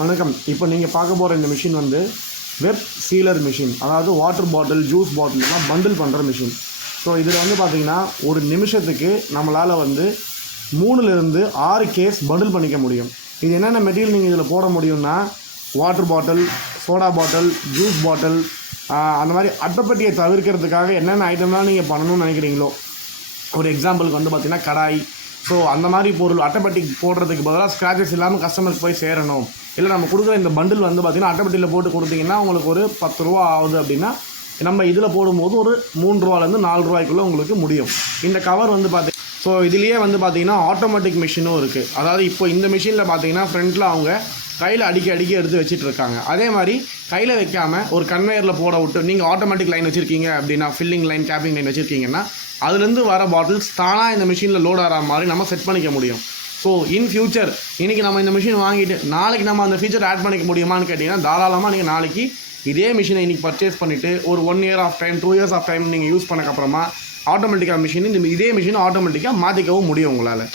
வணக்கம். இப்போ நீங்கள் பார்க்க போகிற இந்த மிஷின் வந்து வெப் சீலர் மிஷின். அதாவது வாட்டர் பாட்டில், ஜூஸ் பாட்டில்லாம் பண்டில் பண்ணுற மிஷின். ஸோ இதில் வந்து பார்த்திங்கன்னா ஒரு நிமிஷத்துக்கு நம்மளால் வந்து 3லேருந்து 6 கேஸ் பண்டில் பண்ணிக்க முடியும். இது என்னென்ன மெட்டீரியல் நீங்கள் இதில் போட முடியும்னா water bottle, soda bottle, juice bottle, அந்த மாதிரி அட்டைப்பட்டியை தவிர்க்கிறதுக்காக என்னென்ன ஐட்டம்லாம் நீங்கள் பண்ணணும்னு நினைக்கிறீங்களோ, ஒரு எக்ஸாம்பிளுக்கு வந்து பார்த்திங்கன்னா கடாய், ஸோ அந்த மாதிரி பொருள் அட்டைப்பட்டி போடுறதுக்கு பதிலாக ஸ்க்ராச்சஸ் இல்லாமல் கஸ்டமருக்கு போய் சேரணும், இல்லை நம்ம கொடுக்குற இந்த பண்டில் வந்து பார்த்திங்கன்னா அட்டைப்பட்டியில் போட்டு கொடுத்தீங்கன்னா உங்களுக்கு ஒரு 10 ரூபா ஆகுது அப்படின்னா நம்ம இதில் போடும்போது ஒரு 3 ரூபாலேருந்து 4 ரூபாய்க்குள்ளே உங்களுக்கு முடியும். இந்த கவர் வந்து ஸோ இதுலேயே வந்து பார்த்திங்கன்னா ஆட்டோமேட்டிக் மிஷினும் இருக்குது. அதாவது இப்போ இந்த மிஷினில் பார்த்திங்கன்னா ஃப்ரண்ட்டில் அவங்க கையில் அடிக்க எடுத்து வச்சுட்டு இருக்காங்க. அதே மாதிரி கையில் வைக்காமல் ஒரு கன்வேயரில் போட விட்டு நீங்கள் ஆட்டோமேட்டிக் லைன் வச்சுருக்கீங்க அப்படின்னா, ஃபில்லிங் லைன், கேப்பிங் லைன் வச்சுருக்கீங்கன்னா அதுலேருந்து வர பாட்டில்ஸ் தானாக இந்த மிஷினில் லோட் ஆகிற மாதிரி நம்ம செட் பண்ணிக்க முடியும். ஸோ இன் ஃபியூச்சர் இன்றைக்கி நம்ம இந்த மிஷின் வாங்கிட்டு நாளைக்கு நம்ம அந்த ஃபீச்சர் ஆட் பண்ணிக்க முடியுமான்னு கேட்டிங்கன்னா தாராளமாக நீங்கள் நாளைக்கு இதே மிஷினை இன்றைக்கி பர்ச்சேஸ் பண்ணிவிட்டு ஒரு 1 year of time, 2 years of time நீங்கள் யூஸ் பண்ணக்கப்புறமா ஆட்டோமேட்டிக்காக மிஷின் இதே மிஷினை ஆட்டோமேட்டிக்காக மாற்றிக்கவும் முடியும் உங்களால்.